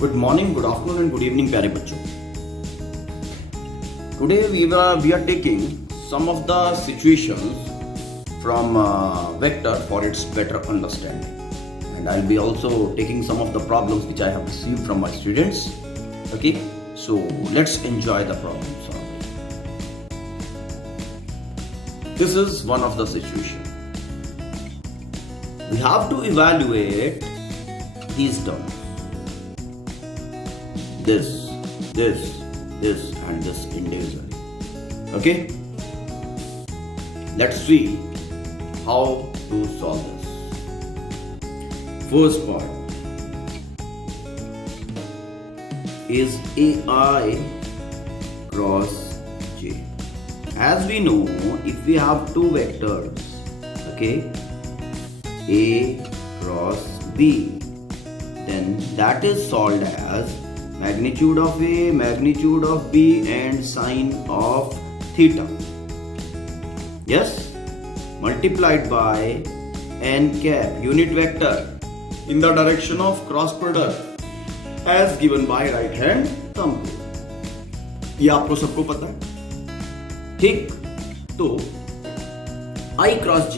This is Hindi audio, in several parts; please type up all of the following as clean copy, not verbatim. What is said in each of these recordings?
Good morning, good afternoon and good evening प्यारे बच्चों. Today we are taking some of the situations from vector for its better understanding, and I'll be also taking some of the problems which I have received from my students. Okay, so let's enjoy the problem solving. This is one of the situation. We have to evaluate these terms. This and this individually. Okay, let's see how to solve this. First part is AI cross J. As we know, if we have two vectors, okay, A cross B, then that is solved as magnitude of A, magnitude of B and sine of theta. Yes, multiplied by n cap, unit vector in the direction of cross product as given by right hand thumb rule. ये आपको सबको पता है, ठीक? तो I cross J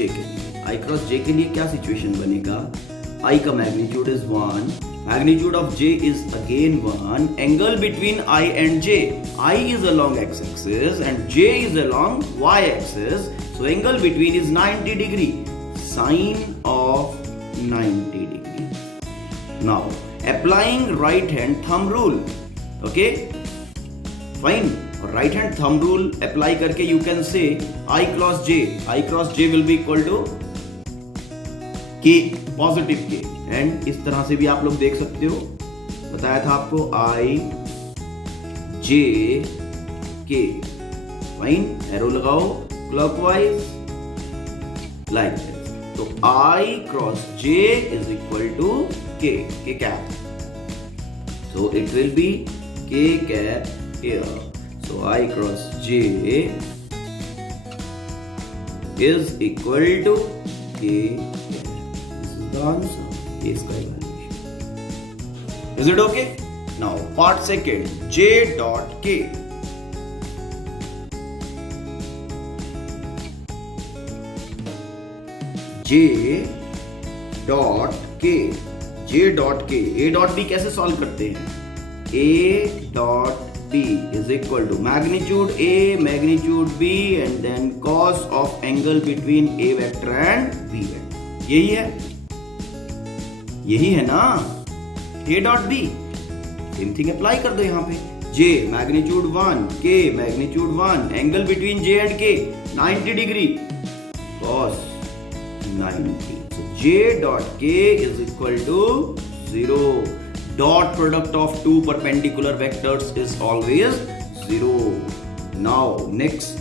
के लिए क्या सिचुएशन बनेगा? I का magnitude is 1, magnitude of J is again 1, angle between I and J, I is along x-axis and J is along y-axis, so angle between is 90 degree, sine of 90 degree. Now applying right hand thumb rule, okay, fine, right hand thumb rule apply करके you can say I cross J will be equal to K, positive K, and इस तरह से भी आप लोग देख सकते हो, बताया था आपको I J K, fine, arrow लगाओ क्लॉकवाइज लाइक दिस. तो I cross J is equal to K cap, so it will be K cap here, so I cross J is equal to K cap. The answer is the evaluation. Is it okay? Now part second, J dot K. J dot K. A dot B कैसे सॉल्व करते हैं? A dot B is equal to magnitude A, magnitude B and then cos of angle between A vector and B vector. यही है ना, A dot B. Same thing apply कर दो यहाँ पे. J magnitude 1, K magnitude 1, angle between J and K 90 degree, cos 90. So J dot K is equal to 0. Dot product of two perpendicular vectors is always 0. Now next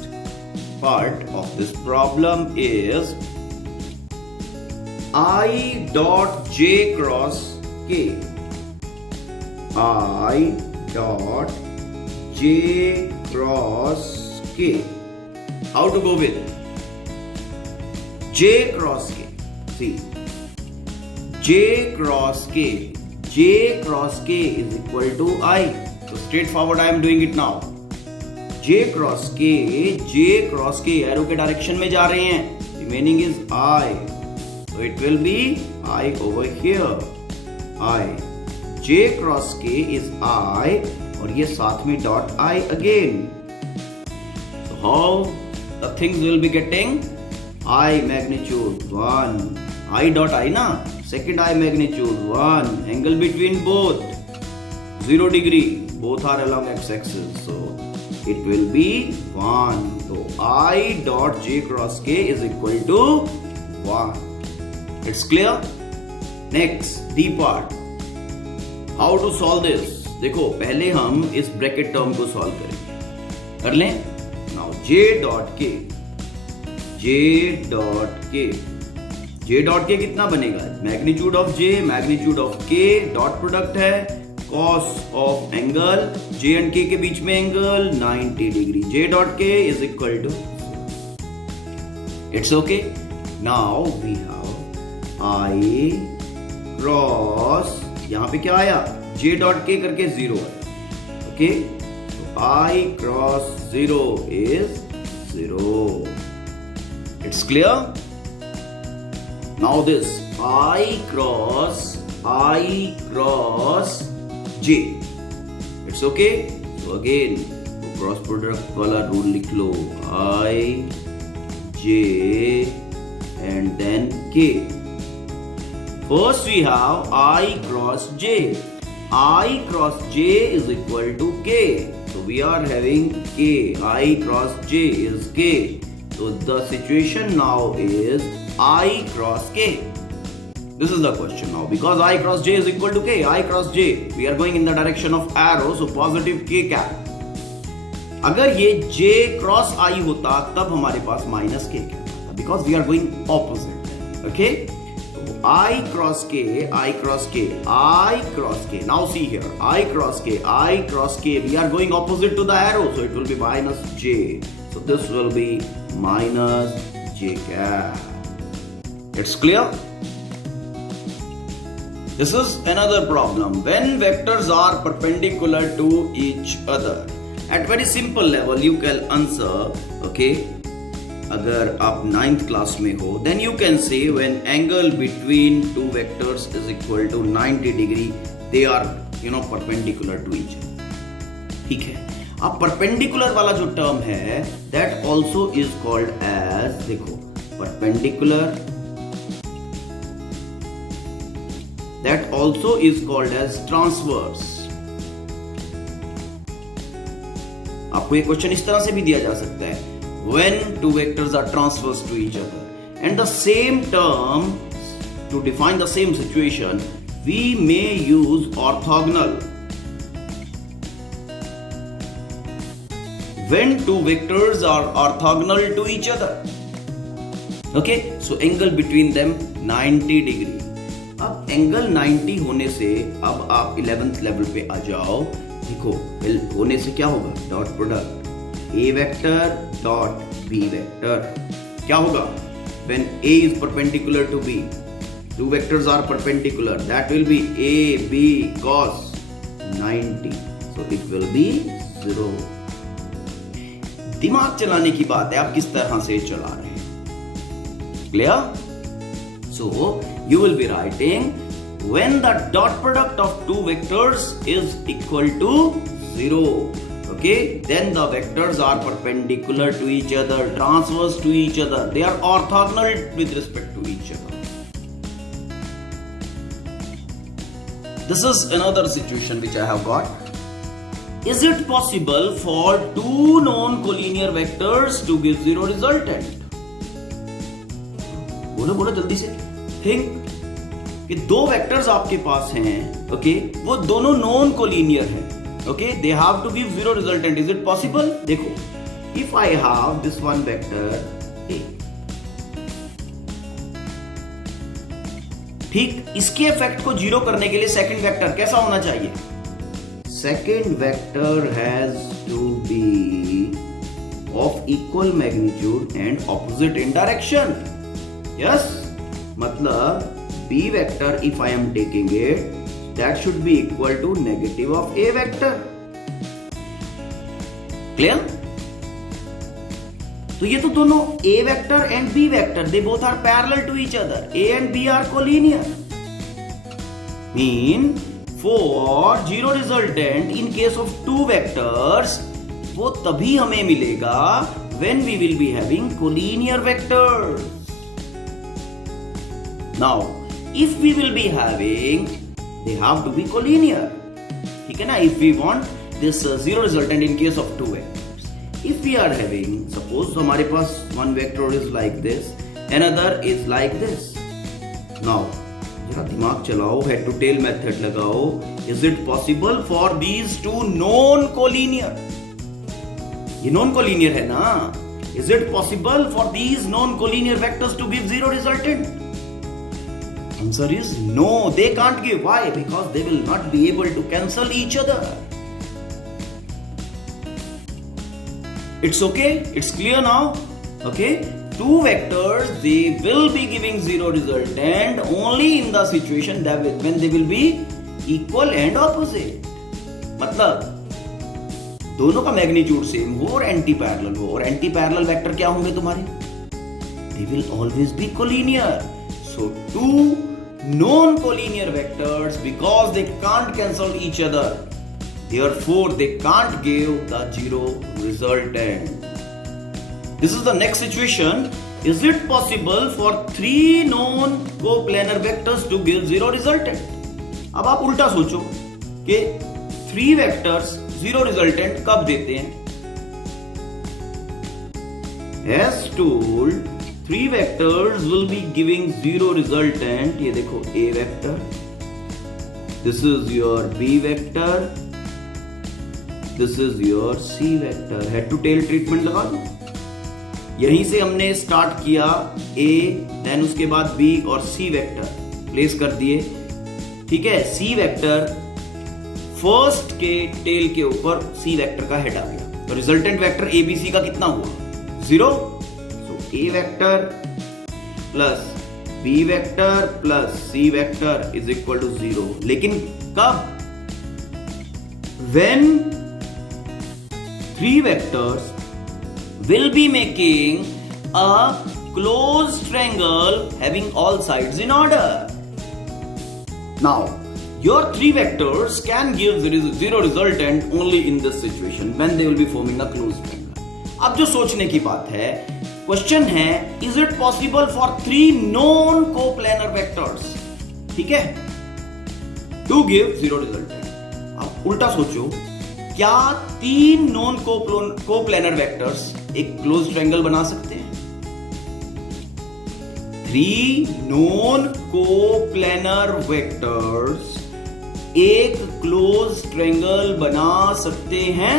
part of this problem is I dot J cross K. I dot J cross K. How to go with J cross K? See, J cross K. J cross K is equal to I. So straightforward I am doing it now. J cross K arrow के डायरेक्शन में जा रहे हैं. Remaining is I. So it will be I over here. I. J cross K is I और ये साथ में dot I again. So how the things will be getting? I magnitude 1. I dot I ना? Second I magnitude 1. Angle between both 0 degree. Both are along x-axis. So it will be 1. So I dot J cross K is equal to 1. It's clear? Next, D part. How to solve this? देखो पहले हम इस ब्रैकेट टर्म को सॉल्व करेंगे. कर लें? Now J dot K कितना बनेगा? Magnitude of J, magnitude of K, dot product है, cos of angle J and K के बीच में angle 90 degree. J dot K is equal to, it's okay. Now we have I cross यहाँ पे क्या आया, j डॉट k करके 0 है। ओके, तो I cross 0 is 0। It's clear? Now this I cross j, it's okay. तो अगेन क्रॉस प्रोडक्ट वाला रूल लिख लो, I j and then k। First we have I cross j. I cross j is equal to k. So we are having k. I cross j is k. So the situation now is I cross k. This is the question now. Because I cross j is equal to k. I cross j. We are going in the direction of arrow. So positive k cap. अगर ये j cross I होता तब हमारे पास माइनस k क्या था, because we are going opposite. Okay? I cross k, I cross k, I cross k. Now see here, I cross k, I cross k. We are going opposite to the arrow, so it will be minus j. So this will be minus j cap. It's clear? This is another problem. When vectors are perpendicular to each other, at very simple level you can answer. Okay. अगर आप 9th क्लास में हो, then you can say when angle between two vectors is equal to 90 degree, they are perpendicular to each other. ठीक है, अब perpendicular वाला जो टर्म है that also is called as, देखो perpendicular, that also is called as transverse. आपको ये क्वेश्चन इस तरह से भी दिया जा सकता है, when two vectors are transverse to each other, and the same term, to define the same situation we may use orthogonal. When two vectors are orthogonal to each other, okay, so angle between them 90 degree. अब एंगल 90 होने से अब आप 11th लेवल पे आ जाओ। देखो होने से क्या होगा, dot product A vector dot B vector क्या होगा, when A is perpendicular to B, two vectors are perpendicular, that will be A B cos 90, so it will be 0। दिमाग चलाने की बात है, आप किस तरह से चला रहे हैं। Clear? So you will be writing when the dot product of two vectors is equal to 0, okay, then the vectors are perpendicular to each other, transverse to each other, they are orthogonal with respect to each other. This is another situation which I have got. Is it possible for two known collinear vectors to give 0 resultant? बोलो जल्दी से। Think कि दो वेक्टर्स आपके पास हैं, ओके, वो दोनों नॉन कोलिनियर हैं, okay, they have to give 0 resultant. Is it possible? देखो, if I have this one vector A, ठीक, इसके इफेक्ट को 0 करने के लिए सेकंड वेक्टर कैसा होना चाहिए? Second vector has to be of equal magnitude and opposite in direction. Yes, मतलब B vector, if I am taking it, that should be equal to negative of A vector. Clear? तो ये तो दोनों A vector and B vector, they both are parallel to each other. A and B are collinear. Mean for 0 resultant in case of two vectors, वो तभी हमें मिलेगा when we will be having collinear vectors. Now if we will be having, they have to be collinear, ठीक है ना? If we want this 0 resultant in case of two vectors, if we are having, suppose हमारे पास one vector is like this, another is like this. Now जरा दिमाग चलाओ, head to tail method लगाओ. Is it possible for these two non collinear? ये non collineer है ना? Is it possible for these non collinear vectors to give 0 resultant? Answer is no, they can't give. Why? Because they will not be able to cancel each other. It's okay? It's clear now? Okay? Two vectors, they will be giving 0 resultant only in the situation that when they will be equal and opposite, मतलब दोनों का मैग्नीट्यूड सेम हो और एंटी पैरेलल हो। और एंटी पैरेलल वेक्टर क्या होंगे तुम्हारे? They will always be collinear. So two known collinear vectors, because they can't cancel each other, therefore they can't give the zero resultant. This is the next situation. Is it possible for three known coplanar vectors to give zero resultant? अब आप उल्टा सोचो कि थ्री वेक्टर्स जीरो रिजल्टेंट कब देते हैं? As told, three vectors will be giving zero resultant. ये देखो A vector, this is your B vector, this is your C vector. Head to tail treatment लगा दो। यहीं से हमने स्टार्ट किया A, देन उसके बाद B और C वेक्टर प्लेस कर दिए, ठीक है। C वेक्टर फर्स्ट के टेल के ऊपर C वेक्टर का हेड आ गया, तो रिजल्टेंट वेक्टर ABC का कितना हुआ? 0। A vector plus B vector plus C vector is equal to 0. लेकिन कब? When three vectors will be making a closed triangle having all sides in order. Now, your three vectors can give zero resultant only in this situation when they will be forming a closed triangle. अब जो सोचने की बात है, क्वेश्चन है, is it possible for three non coplanar vectors, ठीक है, टू गिव जीरो रिजल्टेंट। आप उल्टा सोचो, क्या तीन नॉन कोप्लेनर वेक्टर्स एक क्लोज ट्रायंगल बना सकते हैं? थ्री नॉन कोप्लेनर वेक्टर्स एक क्लोज ट्रायंगल बना सकते हैं?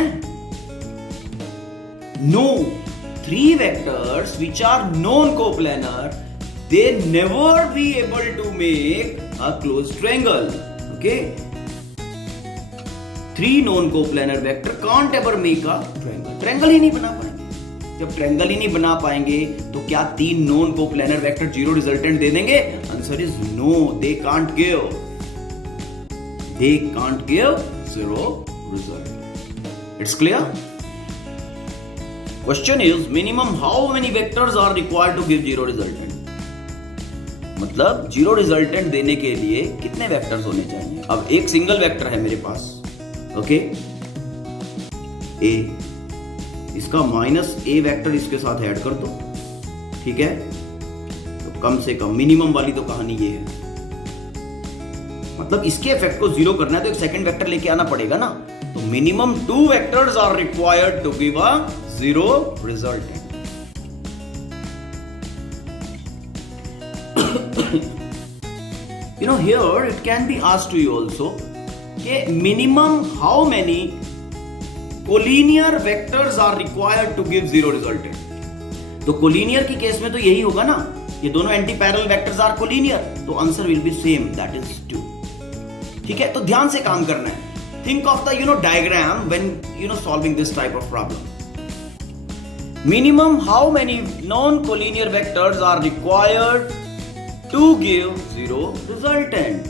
No. Three vectors which are non-coplanar, they never be able to make a closed triangle. Okay? Three non-coplanar vector can't ever make a triangle. Triangle ही नहीं बना पाएंगे। जब triangle ही नहीं बना पाएंगे, तो क्या तीन non-coplanar vector zero resultant दे देंगे? Answer is no. They can't give. They can't give zero result. It's clear? Question is, minimum how many vectors are required to give zero resultant? मतलब जीरो रिजल्टेंट देने के लिए कितने वेक्टर्स होने चाहिए? अब एक सिंगल वेक्टर है मेरे पास, ओके, A, इसका माइनस A वेक्टर इसके साथ ऐड कर दो, ठीक है। तो कम से कम मिनिमम वाली तो कहानी ये है, मतलब इसके इफेक्ट को जीरो करना है तो एक सेकंड वेक्टर लेके आना पड़ेगा ना। तो minimum two vectors are required to give a zero resultant. You know, here it can be asked to you also, कि minimum how many collinear vectors are required to give zero resultant? तो collinear की केस में तो यही होगा ना, ये दोनों anti parallel vectors are collinear, तो answer will be same, that is 2, ठीक है। तो ध्यान से काम करना है। Think of the diagram when solving this type of problem. Minimum how many non-collinear vectors are required to give zero resultant?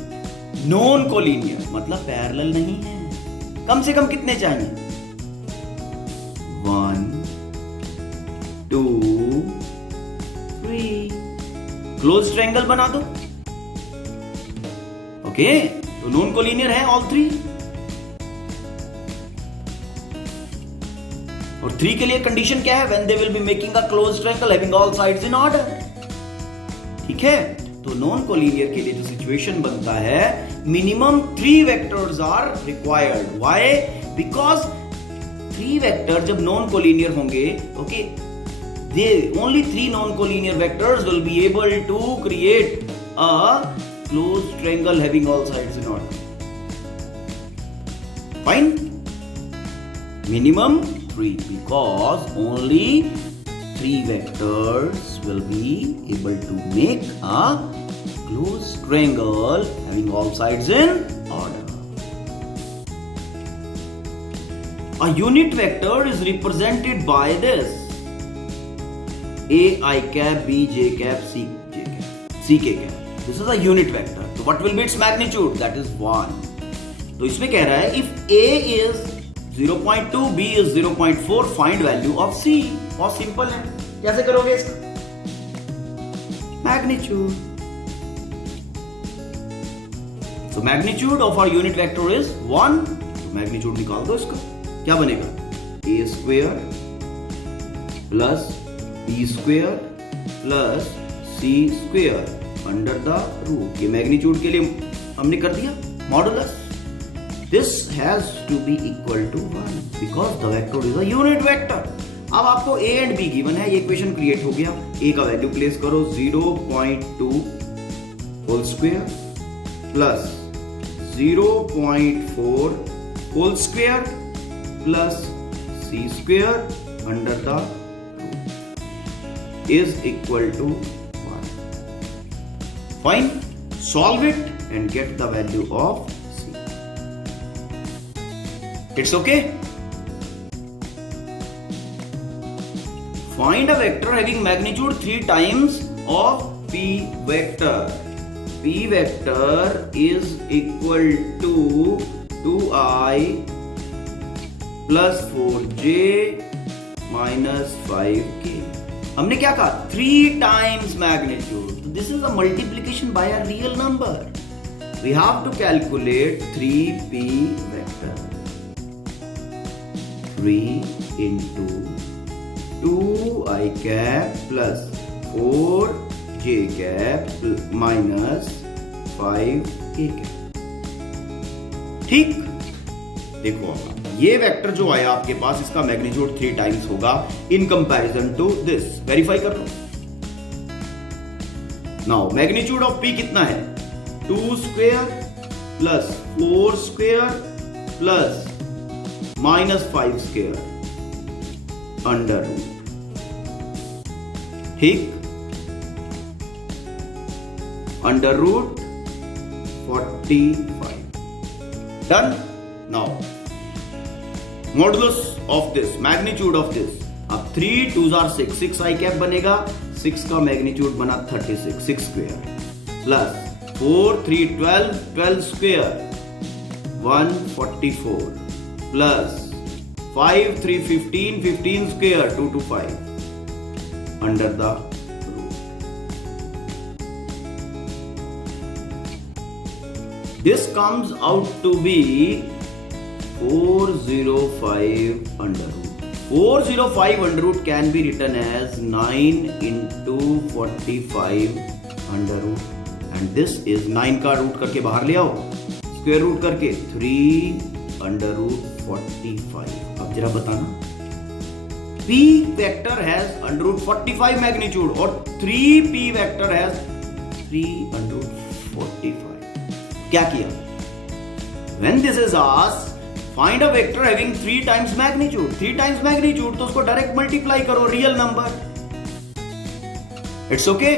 Non-collinear मतलब पैरेलल नहीं है। कम से कम कितने चाहिए? 1, 2, 3। क्लोज ट्रायंगल बना दो, ओके। तो non-collinear है all three। और 3 के लिए कंडीशन क्या है? When they will be making a closed triangle having all sides in order, ठीक है। तो नॉन कोलिनियर के लिए जो सिचुएशन बनता है, minimum 3 vectors are required. Why? Because 3 vector जब नॉन कोलिनियर होंगे, okay, they only 3 non collinear vectors will be able to create a closed triangle having all sides in order. Fine. Minimum 3 because only 3 vectors will be able to make a closed triangle having all sides in order. A unit vector is represented by this: A I cap, B J cap, C J cap, C K cap. This is a unit vector. So what will be its magnitude? That is 1. तो इसमें कह रहा है if a is 0.2, b is 0.4, find value of c। बहुत सिंपल है, कैसे करोगे इसका? Magnitude. So magnitude of our unit vector is 1. Magnitude निकाल दो इसका, क्या बनेगा? a square plus b square plus c square under the root। ये मैग्नीट्यूड के लिए हमने कर दिया modulus. This has to be equal to 1 because the vector is a unit vector। अब आपको a and b गिवन है, ये इक्वेशन क्रिएट हो गया। a का वैल्यू प्लेस करो 0.2 whole square plus 0.4 whole square plus c square under the root is equal to 1। Fine, solve it and get the value of c। It's okay. Find a vector having magnitude 3 times of p vector. P vector is equal to 2i plus 4j minus 5k। हमने क्या कहा? 3 times magnitude। This is a multiplication by a real number। We have to calculate 3p vector। 3 into 2i cap plus 4j cap minus 5k cap। ठीक, देखो ये वेक्टर जो आया आपके पास, इसका मैग्नीट्यूड 3 टाइम्स होगा in comparison to this. Verify कर लो। नाउ मैग्नीट्यूड ऑफ p कितना है? 2 square plus 4 square plus minus 5 square under root. ठीक, under root 45। Done. Now modulus of this, magnitude of this. अब 3 2s are 6, 6i कैप बनेगा। 6 का मैग्नीट्यूड बना 36, 6 square plus 4 3 12, 12 square 144 plus 5 3 15, 15 square 2 to 5 under the root। This comes out to be 405 under root। 405 under root can be written as 9 into 45 under root, and this is 9 का रूट करके बाहर ले आओ, स्क्वायर रूट करके 3 under root 45। अब जरा बताना, p vector has under root 45 magnitude और 3p vector has 3 under root 45। क्या किया? When this is asked, find a vector having 3 times magnitude। 3 times magnitude तो उसको डायरेक्ट मल्टीप्लाई करो real number. It's okay.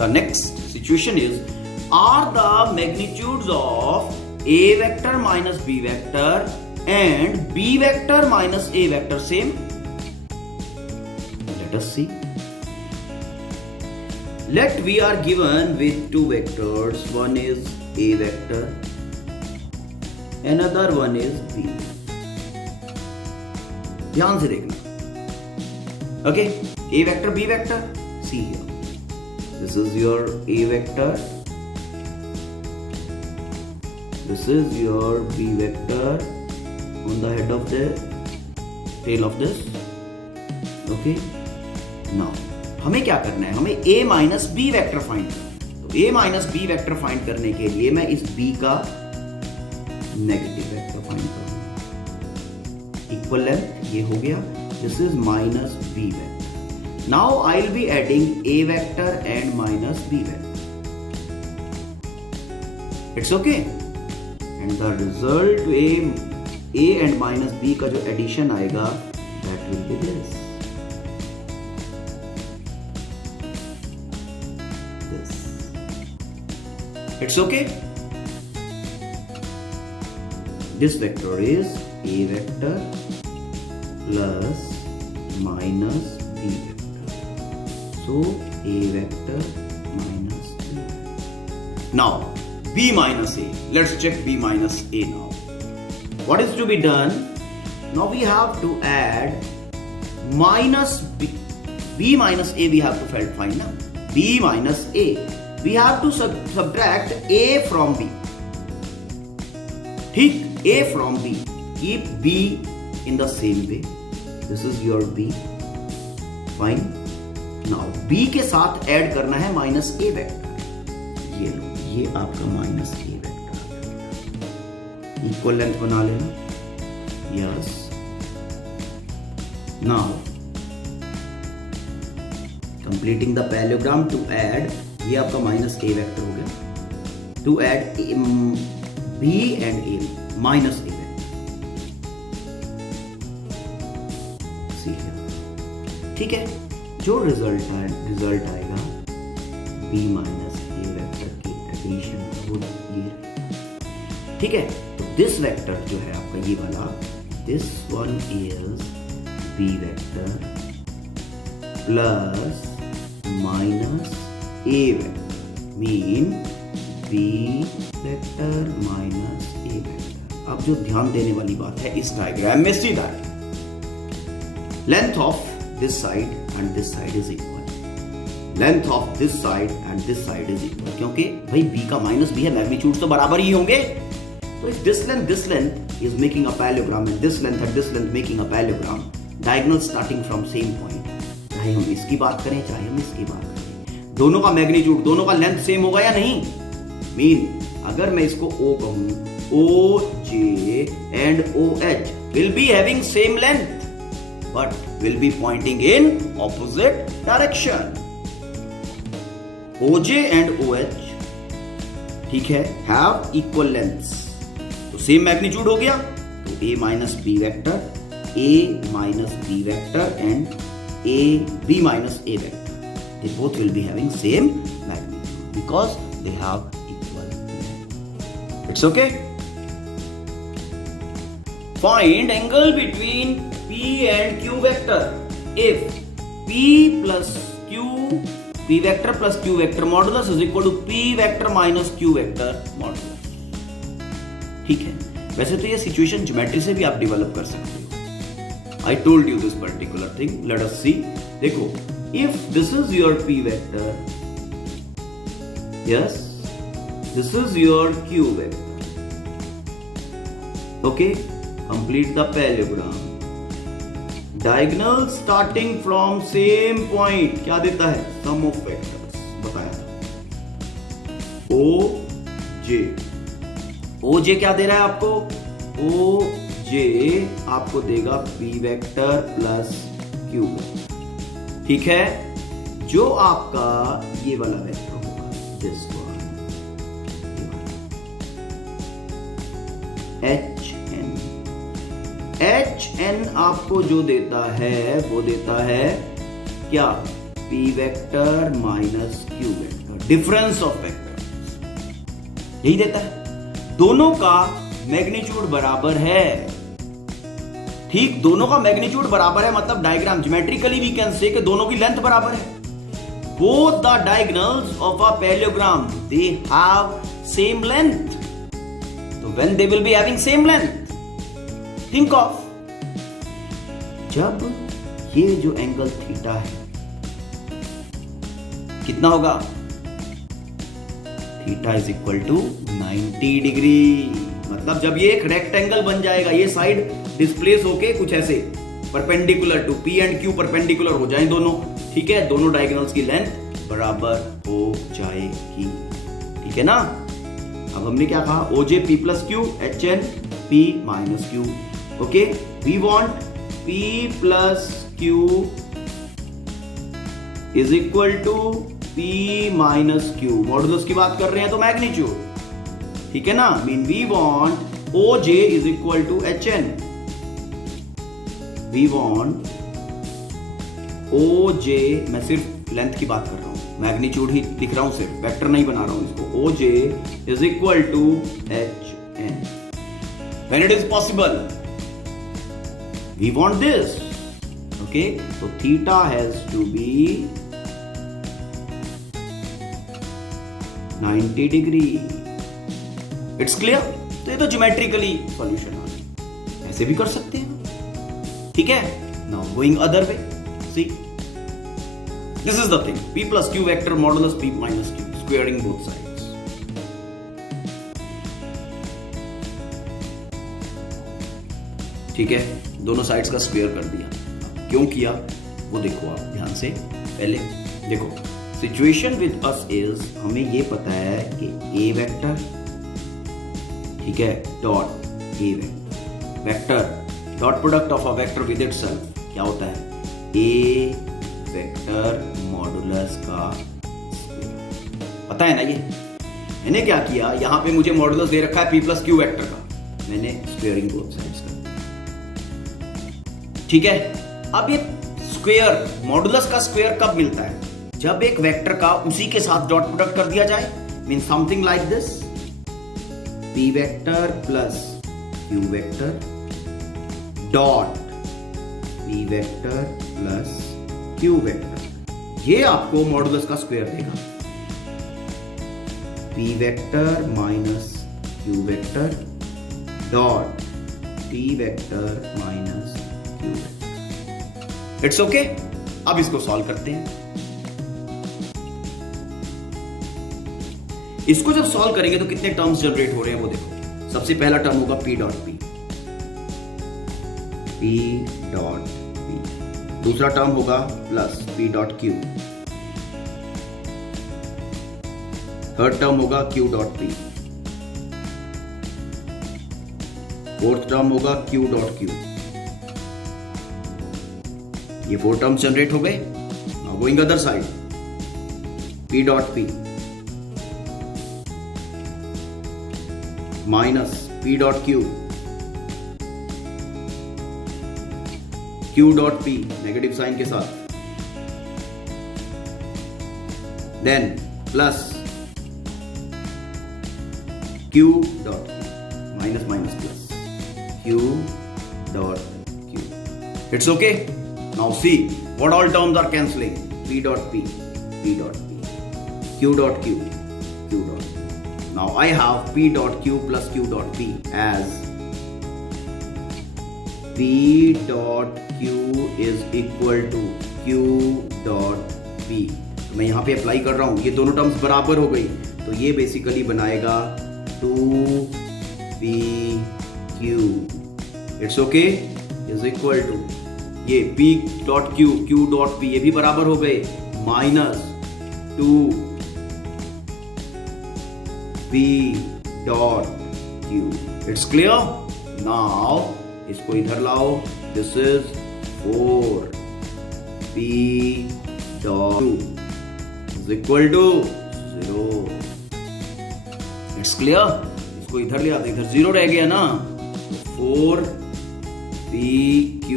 The next situation is, are the magnitudes of a vector minus b vector and b vector minus a vector same? Let us see. Let we are given with 2 vectors. One is a vector, another one is b। ध्यान से देखना। Okay, a vector, b vector। See here, this is your a vector, this is your b vector on the head of the tail of this। Okay, now हमें क्या करना है? हमें a minus b vector find करना है। तो a minus b vector find करने के लिए मैं इस b का नेगेटिव वेक्टर फाइंड करूंगा। इक्वल लेंथ ये हो गया, this is minus b vector. Now I will be adding a vector and minus b vector. It's okay. And the result a and minus b का जो एडिशन आएगा that will be this. It's okay. This vector is a vector plus minus b vector. So a vector minus b vector. Now b minus a, let's check b minus a now. What is to be done? Now we have to add minus b. B minus a we have to find now. B minus a, we have to subtract a from b. ठीक, a from b. Keep b in the same way. This is your b. Fine. Now b के साथ ऐड करना है माइनस a वेक्टर. ये लो, ये आपका minus a vector. Equal length बना लेना. Yes. Now completing the parallelogram to add, ये आपका माइनस a वेक्टर हो गया. To add b and a, minus a vector. ठीक है, जो रिजल्ट आएगा b माइनस a वेक्टर की एडिशन वो ये. ठीक है, तो दिस वेक्टर जो है आपका ये वाला, this one is b vector plus minus a vector, mean b vector minus a vector. अब जो ध्यान देने वाली बात है इस डायग्राम में सीधा है, length of this side and this side is equal. Length of this side and this side is equal. क्योंकि भाई b का माइनस b है, मैग्नीट्यूड तो बराबर ही होंगे. तो if this length is making a parallelogram and this length making a parallelogram, diagonal starting from same point. चाहे हम इसकी बात करें चाहे हम इसकी बात करें, दोनों का मैग्नीट्यूड, दोनों का लेंथ सेम होगा या नहीं? मीन अगर मैं इसको O कहूं, OJ and OH will be having same length but will be pointing in opposite direction. OJ and OH, ठीक है, have equal lengths, तो सेम मैग्नीट्यूड हो गया. तो A minus B vector, A minus B vector and A B minus A vector, they both will be having same magnitude because they have equal length. It's okay. Find angle between P and Q vector if P plus Q, P vector plus Q vector modulus is equal to P vector minus Q vector modulus. ठीक है, वैसे तो ये सिचुएशन ज्योमेट्री से भी आप डेवलप कर सकते हो. I told you this particular thing. Let us see. देखो, if this is your P vector, yes, this is your Q vector. Okay, complete the parallelogram. Diagonal starting from same point क्या देता है? Sum of vectors बताया था. OJ क्या दे रहा है आपको? OJ आपको देगा P vector plus Q vector. ठीक है, जो आपका ये वाला वेक्टर होगा, दिस वन, HN आपको जो देता है वो देता है क्या? P vector minus Q vector, difference of vector, यही देता है. दोनों का मैग्नीट्यूड बराबर है. ठीक, दोनों का मैग्नीट्यूड बराबर है, मतलब diagram geometrically we can say कि दोनों की लेंथ बराबर है. Both the diagonals of a parallelogram they have same length. तो when they will be having same length, think of, जब ये जो एंगल थीटा है कितना होगा? Theta is equal to 90 degree. मतलब जब ये एक रेक्टेंगल बन जाएगा, ये साइड डिस्प्लेस होके कुछ ऐसे perpendicular to P and Q perpendicular हो जाए दोनों. ठीक है, दोनों डायगोनल्स की लेंथ बराबर हो जाएगी. ठीक है ना? अब हमने क्या कहा? OJ P plus Q, HN P minus Q. Okay, we want P plus Q is equal to P minus Q. Modulus की बात कर रहे हैं तो मैग्नीट्यूड. ठीक है ना? Mean we want OJ is equal to HN. We want OJ, मैं सिर्फ लेंथ की बात कर रहा हूं, मैग्नीट्यूड ही लिख रहा हूं, सिर्फ वेक्टर नहीं बना रहा हूं इसको. OJ is equal to HN. When it is possible, we want this. Okay, so theta has to be 90 degree. It's clear. तो ये तो ज्योमेट्रिकली सॉल्यूशन आ गया, ऐसे भी कर सकते हैं, ठीक है। Now going other way, see this is the thing, p plus q vector modulus p minus q, squaring both sides. ठीक है, दोनों साइड्स का स्क्वायर कर दिया। क्यों किया वो देखो आप ध्यान से। पहले देखो, सिचुएशन विद अस इज, हमें ये पता है कि a वेक्टर, ठीक है, dot a vector dot product of a vector with itself क्या होता है, a वेक्टर मॉडुलस का स्क्वायर। पता है ना ये। मैंने क्या किया, यहां पे मुझे मॉडुलस दे रखा है p plus q वेक्टर का, मैंने स्क्वायरिंग बोथ साइड्स कर, ठीक है। अब ये स्क्वायर, मॉडुलस का स्क्वायर कब मिलता है, जब एक वेक्टर का उसी के साथ डॉट प्रोडक्ट कर दिया जाए। Mean something like this, p vector plus q vector dot p vector plus q vector, ये आपको मॉडुलस का स्क्वायर देगा। p vector minus q vector dot p vector minus q vector. It's okay. अब इसको सॉल्व करते हैं। इसको जब सॉल्व करेंगे तो कितने टर्म्स जनरेट हो रहे हैं वो देखो। सबसे पहला टर्म होगा p dot p, p dot p। दूसरा टर्म होगा plus p dot q। Third term होगा q dot p। Fourth term होगा q डॉट q। ये 4 टर्म्स जनरेट हो गए। Now going other side, p dot p minus p dot q, q dot p negative sign के साथ, then plus q dot q minus minus plus q dot q। It's okay. Now see what all terms are cancelling. P dot P, P dot P, Q dot Q, Q dot Q. Now I have P dot Q plus Q dot P as P dot Q is equal to Q dot P. तो मैं यहाँ पे अप्लाई कर रहा हूँ, ये दोनों टर्म्स बराबर हो गई, तो ये बेसिकली बनाएगा 2PQ. It's okay, is equal to ये p dot q, q dot p, ये भी बराबर हो गए, minus 2p dot q। It's clear. Now इसको इधर लाओ, this is 4p dot q is equal to 0। It's clear. इसको इधर ले आते, इधर 0 रह गया ना, 4pq।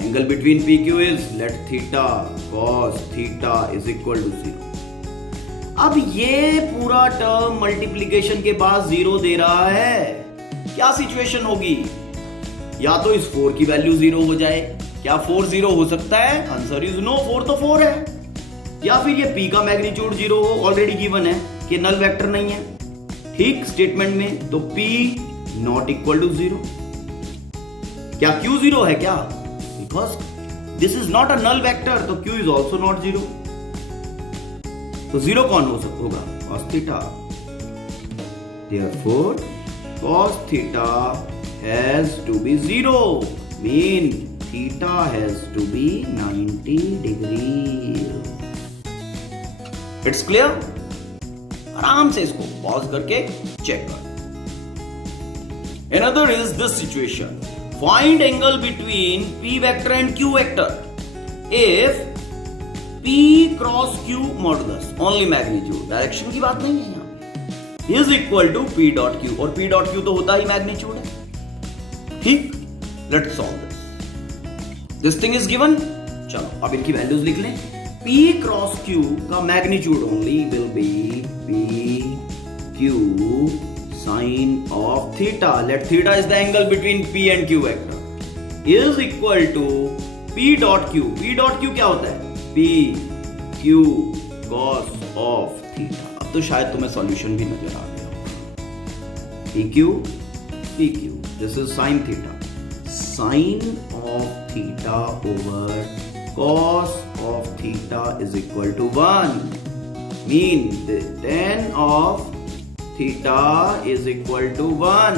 Angle between PQ is let theta cos theta is equal to 0। अब ये पूरा टर्म मल्टीप्लिकेशन के बाद 0 दे रहा है। क्या सिचुएशन होगी, या तो इस 4 की वैल्यू 0 हो जाए। क्या 4 0 हो सकता है? आंसर इज नो, 4 तो 4 है। या फिर ये p का मैग्नीट्यूड 0 हो, ऑलरेडी गिवन है कि नल वेक्टर नहीं है, ठीक स्टेटमेंट में, तो p नॉट इक्वल टू 0। क्या q 0 है क्या? Because this is not a null vector, तो q is also not 0। तो 0 कौन होगा? cos theta। Therefore cos theta has to be 0, mean theta has to be 90 degrees। It's clear? आराम से इसको पॉज करके चेक कर। Another is this situation. Find angle between p vector and q vector if p cross q modulus, only magnitude, direction की बात नहीं है यहाँ पे, is equal to p dot q, और p dot q तो होता ही मैग्नीट्यूड है, ठीक। Let's solve this thing is given. चलो अब इनकी वैल्यूज लिख लें। p क्रॉस q का magnitude only will be p q sin of theta, let theta is the angle between p and q vector, is equal to p dot q। p dot q क्या होता है? p q cos of theta। अब तो शायद तुम्हें सॉल्यूशन भी नजर आ गया होगा। P Q this is sine theta, sine of theta over cos of theta is equal to 1, mean the tan of theta is equal to 1,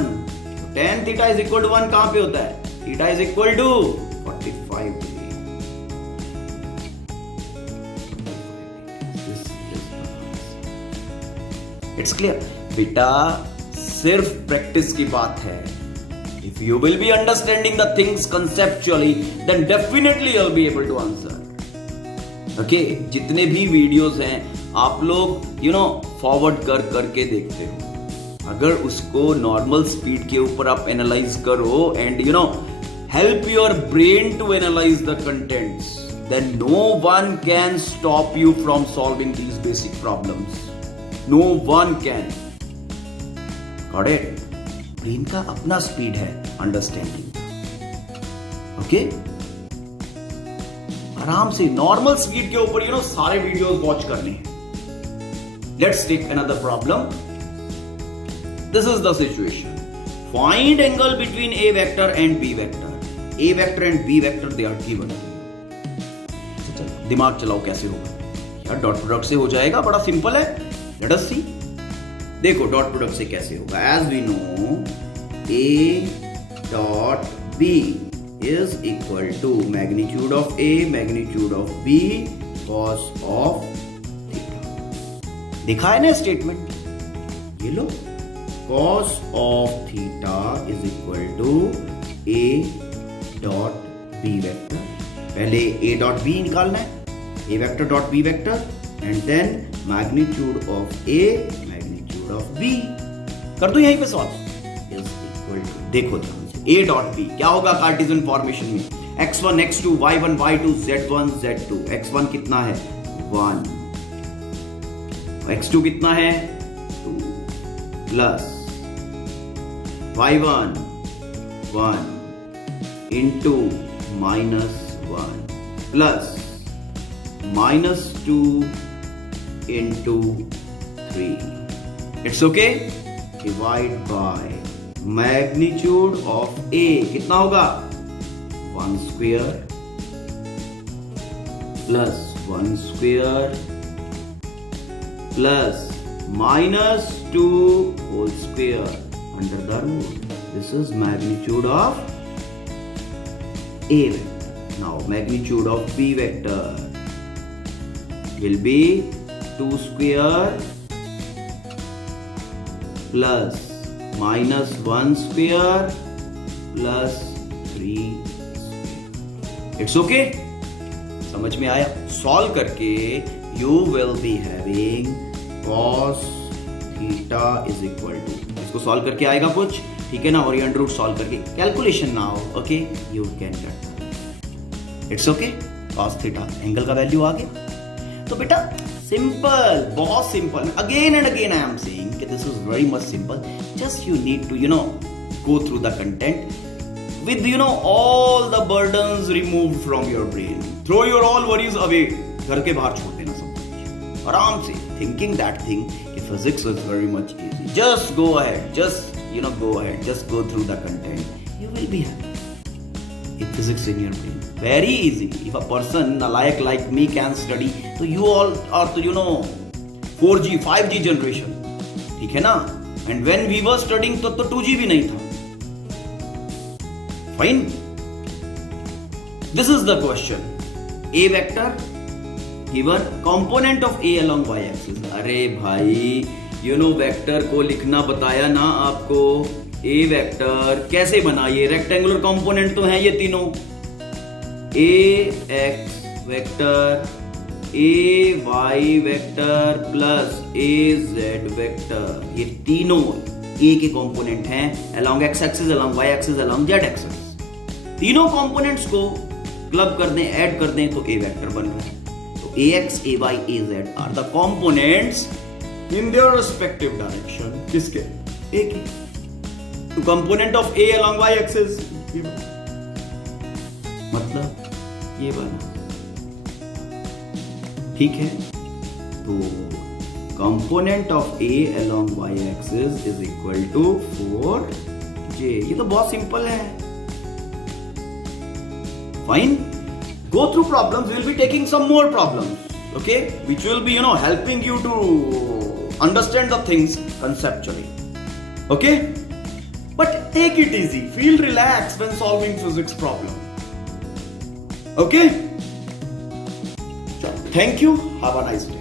tan theta is equal to 1 कहां पे होता है? theta is equal to 45 degree. It's clear बेटा, सिर्फ प्रैक्टिस की बात है. If you will be understanding the things conceptually, then definitely you'll be able to answer. Okay, जितने भी वीडियोस हैं आप लोग फॉरवर्ड करके देखते हो. अगर उसको नॉर्मल स्पीड के ऊपर आप एनालाइज करो and help your brain to analyze the contents, then no one can stop you from solving these basic problems. No one can. Got it? Brain का अपना स्पीड है अंडरस्टैंडिंग. ओके, आराम से नॉर्मल स्पीड के ऊपर सारे वीडियोस वॉच करने हैं. Let's take another problem. This is the situation. Find angle between A vector and B vector. A vector and B vector they are given. दिमाग चलाओ कैसे होगा यार. डॉट प्रोडक्ट से हो जाएगा, बड़ा सिंपल है. Let us see. देखो डॉट प्रोडक्ट से कैसे होगा. As we know A dot B is equal to magnitude of A magnitude of B cos of theta. दिखा है ना स्टेटमेंट, ये लो. cos of theta is equal to A dot B vector. पहले A dot B निकालना है, A vector dot B vector, and then magnitude of A of B. कर दो यहीं पे सॉल्व. देखो ध्यान से, A डॉट B क्या होगा कार्टेशियन फॉर्मेशन में? x1 x2 y1 y2 z1 z2. x1 कितना है? 1. x2 कितना है? 2 plus y1 1 into -1 plus -2 into 3. It's okay. Divide by magnitude of A कितना होगा? 1 square plus 1 square plus -2 whole square under the root. This is magnitude of A vector. Now magnitude of B vector will be 2 square plus -1 square plus 3 square. It's okay. समझ में आया? सॉल्व करके you will be having cos theta is equal to, इसको सॉल्व करके आएगा कुछ, ठीक है ना. और ये अंडर रूट सॉल्व करके calculation now. Okay, you can get. It's okay. cos theta angle का वैल्यू आ गया. तो बेटा सिंपल, बहुत simple. Again and again I am saying कि this is very much simple. Just you need to go through the content with all the burdens removed from your brain. Throw your all worries away. घर के बाहर छोड़ देना सब कुछ आराम से. Thinking that thing कि physics is very much easy. Just go ahead. Just go ahead. Just go through the content. You will be happy. In physics in your brain. Very easy. If a person like me can study, so you all are 4G, 5G generation. ठीक है ना. And when we were studying तो 2G भी नहीं था. Fine. This is the question. A vector given component of A along y-axis. अरे भाई वेक्टर को लिखना बताया ना आपको. A वेक्टर कैसे बनाइए? रेक्टेंगुलर कंपोनेंट तो हैं ये तीनों. A x vector, A y vector plus A z vector, ये तीनों A के कंपोनेंट हैं along x axis, along y axis, along z axis. तीनों कंपोनेंट्स को क्लब कर दें, ऐड कर दें तो A वेक्टर बन रहा है. तो ax, ay, az are the components in their respective direction. किसके? A के. तो component of A along y axis मतलब ये बना. ठीक है. तो component of A along y-axis is equal to 4j. ये तो बहुत सिंपल है. Fine. Go through problems. We will be taking some more problems, okay, which will be helping you to understand the things conceptually, okay. But take it easy. Feel relaxed when solving physics problem. Okay. Thank you. Have a nice day.